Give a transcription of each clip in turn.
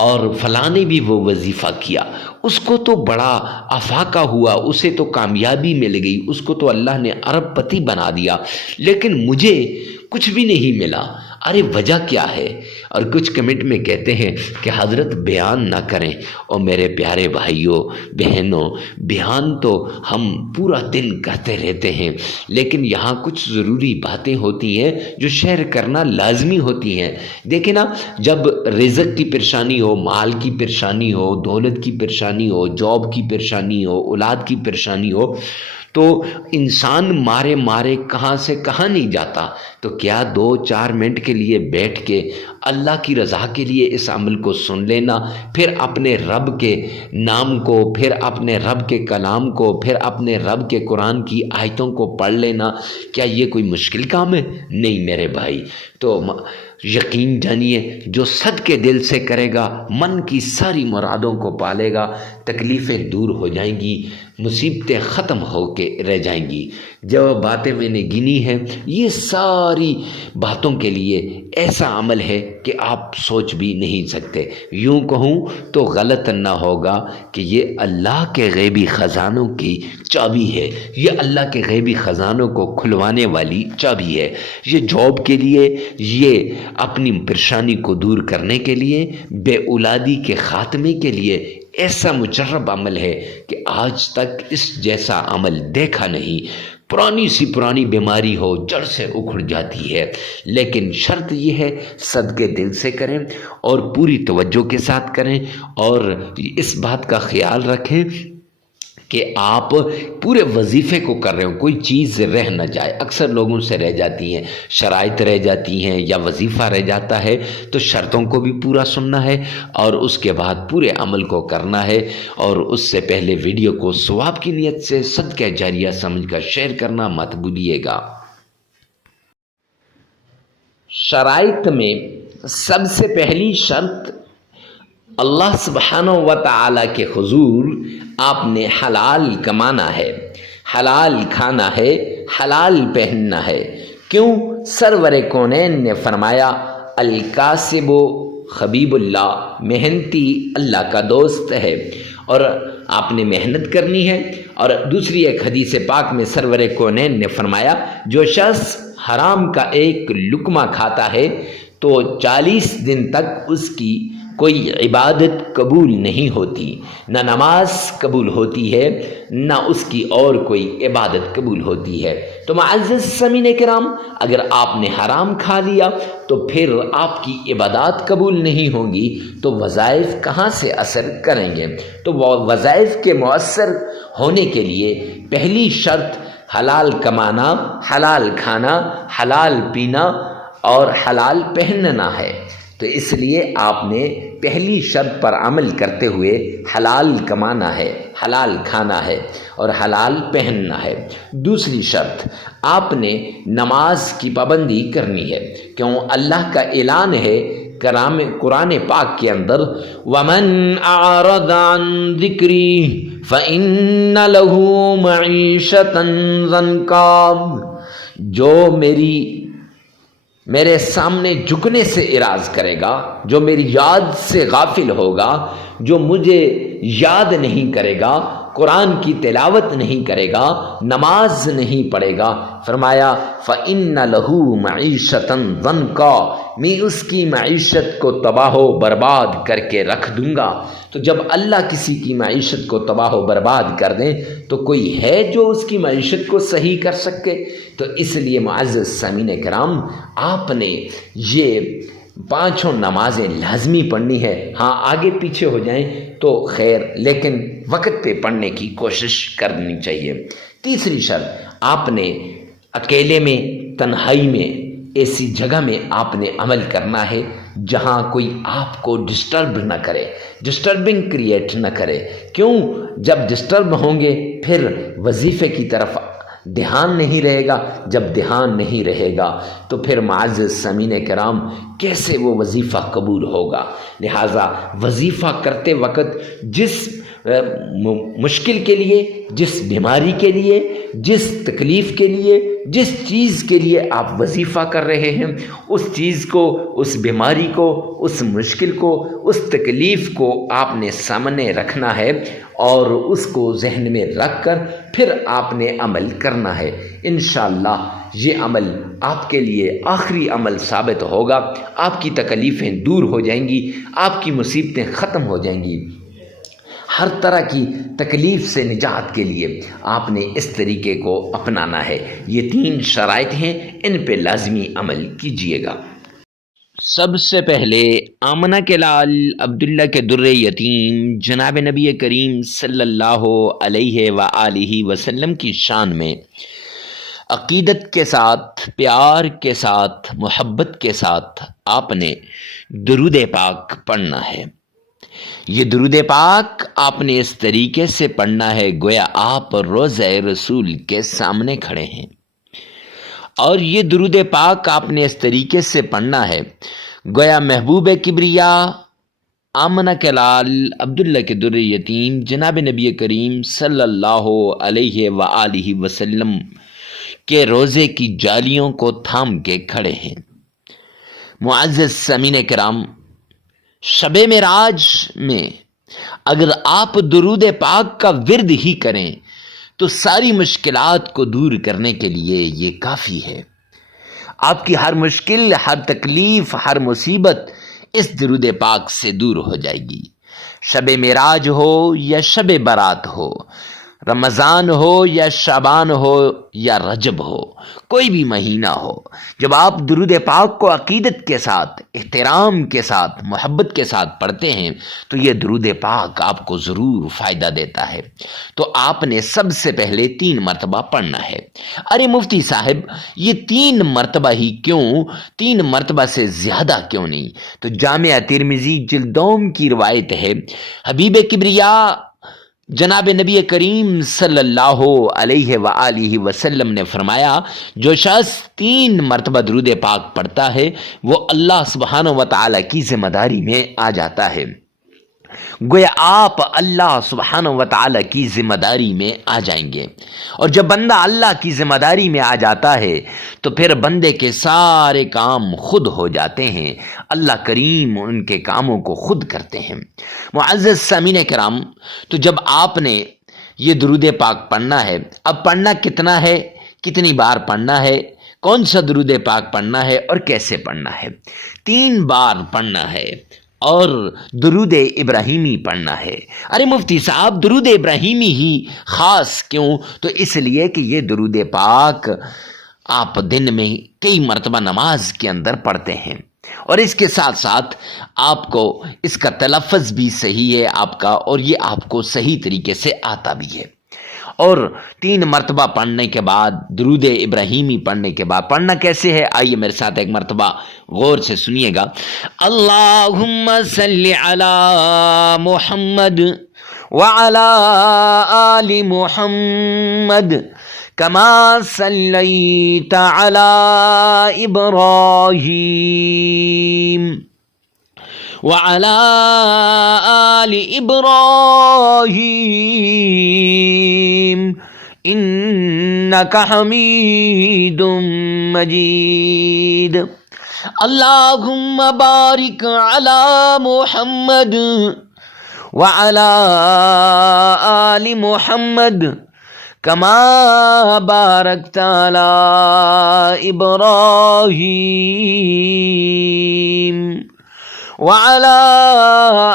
اور فلاں نے بھی وہ وظیفہ کیا، اس کو تو بڑا افاقہ ہوا، اسے تو کامیابی مل گئی، اس کو تو اللہ نے ارب پتی بنا دیا، لیکن مجھے کچھ بھی نہیں ملا۔ ارے وجہ کیا ہے؟ اور کچھ کمنٹ میں کہتے ہیں کہ حضرت بیان نہ کریں۔ اور میرے پیارے بھائیوں بہنوں، بیان تو ہم پورا دن کرتے رہتے ہیں، لیکن یہاں کچھ ضروری باتیں ہوتی ہیں جو شیئر کرنا لازمی ہوتی ہیں۔ دیکھیں نا، جب رزق کی پریشانی ہو، مال کی پریشانی ہو، دولت کی پریشانی ہو، جاب کی پریشانی ہو، اولاد کی پریشانی ہو، تو انسان مارے مارے کہاں سے کہاں نہیں جاتا۔ تو کیا 2-4 منٹ کے لیے بیٹھ کے اللہ کی رضا کے لیے اس عمل کو سن لینا، پھر اپنے رب کے نام کو، پھر اپنے رب کے کلام کو، پھر اپنے رب کے قرآن کی آیتوں کو پڑھ لینا، کیا یہ کوئی مشکل کام ہے؟ نہیں میرے بھائی۔ تو یقین جانیے، جو صدقے دل سے کرے گا من کی ساری مرادوں کو پالے گا، تکلیفیں دور ہو جائیں گی، مصیبتیں ختم ہو کے رہ جائیں گی۔ جو باتیں میں نے گنی ہیں، یہ ساری باتوں کے لیے ایسا عمل ہے کہ آپ سوچ بھی نہیں سکتے۔ یوں کہوں تو غلط نہ ہوگا کہ یہ اللہ کے غیبی خزانوں کی چابی ہے، یہ اللہ کے غیبی خزانوں کو کھلوانے والی چابی ہے۔ یہ جاب کے لیے، یہ اپنی پریشانی کو دور کرنے کے لیے، بے اولادی کے خاتمے کے لیے ایسا مجرب عمل ہے کہ آج تک اس جیسا عمل دیکھا نہیں۔ پرانی سی پرانی بیماری ہو، جڑ سے اکھڑ جاتی ہے، لیکن شرط یہ ہے صدقے دل سے کریں اور پوری توجہ کے ساتھ کریں، اور اس بات کا خیال رکھیں کہ آپ پورے وظیفے کو کر رہے ہو، کوئی چیز رہ نہ جائے۔ اکثر لوگوں سے رہ جاتی ہیں، شرائط رہ جاتی ہیں یا وظیفہ رہ جاتا ہے، تو شرطوں کو بھی پورا سننا ہے اور اس کے بعد پورے عمل کو کرنا ہے۔ اور اس سے پہلے ویڈیو کو ثواب کی نیت سے صدقہ جاریہ سمجھ کر شیئر کرنا مت بھولیے گا۔ شرائط میں سب سے پہلی شرط، اللہ سبحانہ و تعالی کے حضور آپ نے حلال کمانا ہے، حلال کھانا ہے، حلال پہننا ہے۔ کیوں؟ سرور کونین نے فرمایا الکاسب حبیب اللہ، محنتی اللہ کا دوست ہے، اور آپ نے محنت کرنی ہے۔ اور دوسری ایک حدیث پاک میں سرور کونین نے فرمایا جو شخص حرام کا ایک لقمہ کھاتا ہے تو 40 دن تک اس کی کوئی عبادت قبول نہیں ہوتی، نہ نماز قبول ہوتی ہے، نہ اس کی اور کوئی عبادت قبول ہوتی ہے۔ تو معزز سامعین کرام، اگر آپ نے حرام کھا لیا تو پھر آپ کی عبادات قبول نہیں ہوں گی، تو وظائف کہاں سے اثر کریں گے؟ تو وہ وظائف کے مؤثر ہونے کے لیے پہلی شرط حلال کمانا، حلال کھانا، حلال پینا اور حلال پہننا ہے۔ تو اس لیے آپ نے پہلی شرط پر عمل کرتے ہوئے حلال کمانا ہے، حلال کھانا ہے اور حلال پہننا ہے۔ دوسری شرط، آپ نے نماز کی پابندی کرنی ہے، کیوں اللہ کا اعلان ہے قرآن پاک کے اندر وَمَنْ أَعْرَضَ عَنْ ذِكْرِي فَإِنَّ لَهُ مَعِيشَةً ضَنْكًا، جو میرے سامنے جھکنے سے اعراض کرے گا، جو میری یاد سے غافل ہوگا، جو مجھے یاد نہیں کرے گا، قرآن کی تلاوت نہیں کرے گا، نماز نہیں پڑھے گا، فرمایا فَإِنَّ لَهُ مَعِيشَةً ضَنْكًا، میں اس کی معیشت کو تباہ و برباد کر کے رکھ دوں گا۔ تو جب اللہ کسی کی معیشت کو تباہ و برباد کر دیں تو کوئی ہے جو اس کی معیشت کو صحیح کر سکے؟ تو اس لیے معزز سامعین کرام، آپ نے یہ 5 نمازیں لازمی پڑھنی ہے۔ ہاں آگے پیچھے ہو جائیں تو خیر، لیکن وقت پہ پڑھنے کی کوشش کرنی چاہیے۔ تیسری شرط، آپ نے اکیلے میں، تنہائی میں، ایسی جگہ میں آپ نے عمل کرنا ہے جہاں کوئی آپ کو ڈسٹرب نہ کرے، ڈسٹربنگ کریٹ نہ کرے۔ کیوں؟ جب ڈسٹرب ہوں گے پھر وظیفے کی طرف دھیان نہیں رہے گا، جب دھیان نہیں رہے گا تو پھر معزز سامعین کرام کیسے وہ وظیفہ قبول ہوگا؟ لہٰذا وظیفہ کرتے وقت جس مشکل کے لیے، جس بیماری کے لیے، جس تکلیف کے لیے، جس چیز کے لیے آپ وظیفہ کر رہے ہیں، اس چیز کو، اس بیماری کو، اس مشکل کو، اس تکلیف کو آپ نے سامنے رکھنا ہے اور اس کو ذہن میں رکھ کر پھر آپ نے عمل کرنا ہے۔ انشاءاللہ یہ عمل آپ کے لیے آخری عمل ثابت ہوگا، آپ کی تکلیفیں دور ہو جائیں گی، آپ کی مصیبتیں ختم ہو جائیں گی۔ ہر طرح کی تکلیف سے نجات کے لیے آپ نے اس طریقے کو اپنانا ہے۔ یہ 3 شرائط ہیں، ان پہ لازمی عمل کیجیے گا۔ سب سے پہلے آمنہ کے لال عبداللہ کے در یتیم جناب نبی کریم صلی اللہ علیہ وآلہ وسلم کی شان میں عقیدت کے ساتھ، پیار کے ساتھ، محبت کے ساتھ آپ نے درود پاک پڑھنا ہے۔ یہ درود پاک آپ نے اس طریقے سے پڑھنا ہے گویا آپ روضہ رسول کے سامنے کھڑے ہیں، اور یہ درود پاک آپ نے اس طریقے سے پڑھنا ہے گویا محبوب کبریا آمنہ کے لال عبداللہ کے در یتیم جناب نبی کریم صلی اللہ علیہ وآلہ وسلم کے روزے کی جالیوں کو تھام کے کھڑے ہیں۔ معزز سامعین کرام، شب معراج میں اگر آپ درود پاک کا ورد ہی کریں تو ساری مشکلات کو دور کرنے کے لیے یہ کافی ہے۔ آپ کی ہر مشکل، ہر تکلیف، ہر مصیبت اس درود پاک سے دور ہو جائے گی۔ شب معراج ہو یا شب برات ہو، رمضان ہو یا شعبان ہو یا رجب ہو، کوئی بھی مہینہ ہو، جب آپ درود پاک کو عقیدت کے ساتھ، احترام کے ساتھ، محبت کے ساتھ پڑھتے ہیں تو یہ درود پاک آپ کو ضرور فائدہ دیتا ہے۔ تو آپ نے سب سے پہلے 3 مرتبہ پڑھنا ہے۔ ارے مفتی صاحب، یہ 3 مرتبہ ہی کیوں؟ 3 مرتبہ سے زیادہ کیوں نہیں؟ تو جامع ترمذی جلد 2 کی روایت ہے، حبیب کبریا جناب نبی کریم صلی اللہ علیہ وآلہ وسلم نے فرمایا، جو شخص 3 مرتبہ درود پاک پڑھتا ہے وہ اللہ سبحانہ و تعالی کی ذمہ داری میں آ جاتا ہے۔ گویا آپ اللہ سبحانہ و تعالی کی ذمہ داری میں آ جائیں گے، اور جب بندہ اللہ کی ذمہ داری میں آ جاتا ہے تو پھر بندے کے سارے کام خود ہو جاتے ہیں، اللہ کریم ان کے کاموں کو خود کرتے ہیں۔ معزز سامعین کرام، تو جب آپ نے یہ درود پاک پڑھنا ہے، اب پڑھنا کتنا ہے، کتنی بار پڑھنا ہے، کون سا درود پاک پڑھنا ہے اور کیسے پڑھنا ہے؟ 3 بار پڑھنا ہے اور درود ابراہیمی پڑھنا ہے۔ ارے مفتی صاحب، درود ابراہیمی ہی خاص کیوں؟ تو اس لیے کہ یہ درود پاک آپ دن میں کئی مرتبہ نماز کے اندر پڑھتے ہیں، اور اس کے ساتھ ساتھ آپ کو اس کا تلفظ بھی صحیح ہے آپ کا، اور یہ آپ کو صحیح طریقے سے آتا بھی ہے۔ اور 3 مرتبہ پڑھنے کے بعد، درود ابراہیمی پڑھنے کے بعد پڑھنا کیسے ہے؟ آئیے میرے ساتھ ایک مرتبہ غور سے سنیے گا۔ اللہم صلی علی محمد وعلی آل محمد کما صلیت علی ابراہیم وعلى آل إبراهيم إنك حميد مجيد اللهم بارك على محمد وعلى آل محمد كما باركت على إبراهيم وعلى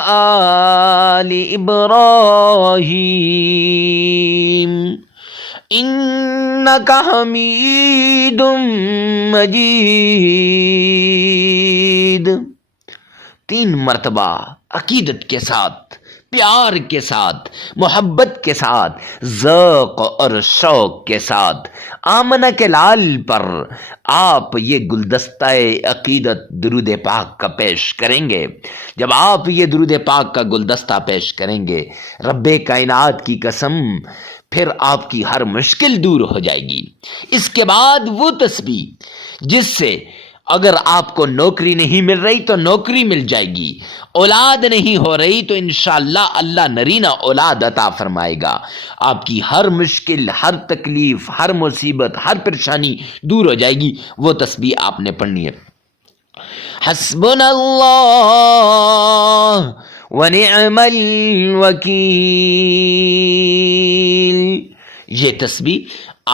آل إبراهيم إنك حميد مجيد۔ 3 مرتبہ عقیدت کے ساتھ، پیار کے ساتھ، محبت کے ساتھ، ذوق اور شوق کے ساتھ آمنہ کے لال پر آپ یہ گلدستہ عقیدت درود پاک کا پیش کریں گے۔ جب آپ یہ درود پاک کا گلدستہ پیش کریں گے، رب کائنات کی قسم، پھر آپ کی ہر مشکل دور ہو جائے گی۔ اس کے بعد وہ تسبیح جس سے اگر آپ کو نوکری نہیں مل رہی تو نوکری مل جائے گی، اولاد نہیں ہو رہی تو انشاءاللہ اللہ نرینہ اولاد عطا فرمائے گا، آپ کی ہر مشکل، ہر تکلیف، ہر مصیبت، ہر پریشانی دور ہو جائے گی۔ وہ تسبیح آپ نے پڑھنی ہے، حسبنا اللہ ونعم الوکیل۔ یہ تسبیح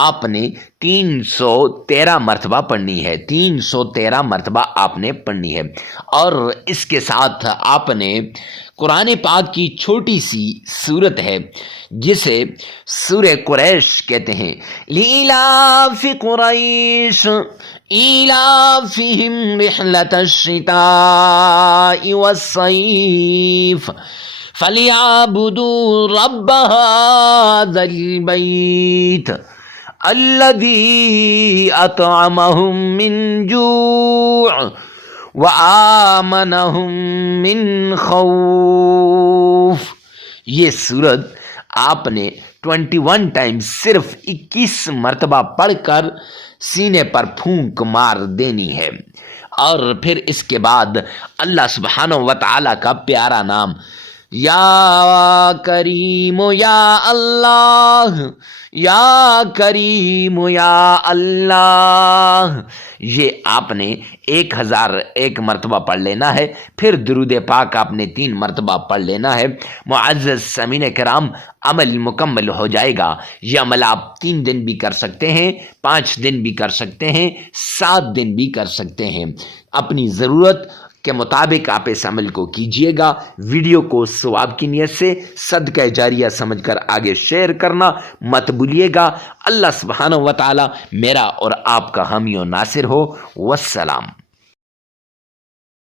آپ نے 313 مرتبہ پڑھنی ہے، 313 مرتبہ آپ نے پڑھنی ہے۔ اور اس کے ساتھ آپ نے قرآن پاک کی چھوٹی سی سورت ہے جسے سورہ قریش کہتے ہیں، لِإِلَافِ قُرَيْشٍ إِيلَافِهِمْ رِحْلَةَ الشِّتَاءِ وَالصَّيْفِ فَلْيَعْبُدُوا رَبَّ هَذَا الْبَيْتِ الَّذِي أَطْعَمَهُم مِّن جُوعٍ وَآمَنَهُم مِّن خوف۔ یہ سورت آپ نے 21 ٹائم صرف 21 مرتبہ پڑھ کر سینے پر پھونک مار دینی ہے، اور پھر اس کے بعد اللہ سبحانہ و تعالی کا پیارا نام یا کریم یا اللہ، یا کریم یا اللہ، یہ آپ نے 1001 مرتبہ پڑھ لینا ہے۔ پھر درود پاک آپ نے 3 مرتبہ پڑھ لینا ہے۔ معزز سامعین کرام، عمل مکمل ہو جائے گا۔ یہ عمل آپ 3 دن بھی کر سکتے ہیں، 5 دن بھی کر سکتے ہیں، 7 دن بھی کر سکتے ہیں، اپنی ضرورت کے مطابق آپ اس عمل کو کیجئے گا۔ ویڈیو کو ثواب کی نیت سے صدقہ جاریہ سمجھ کر آگے شیئر کرنا مت بھولیے گا۔ اللہ سبحانہ و تعالی میرا اور آپ کا حامی و ناصر ہو۔ والسلام۔